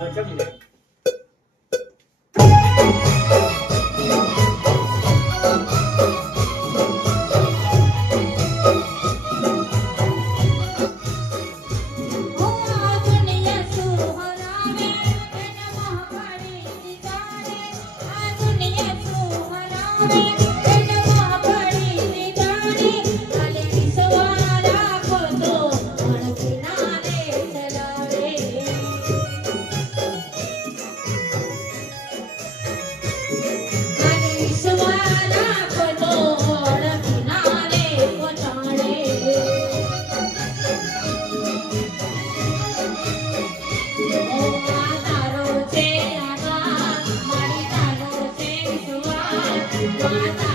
来交给 Jonathan.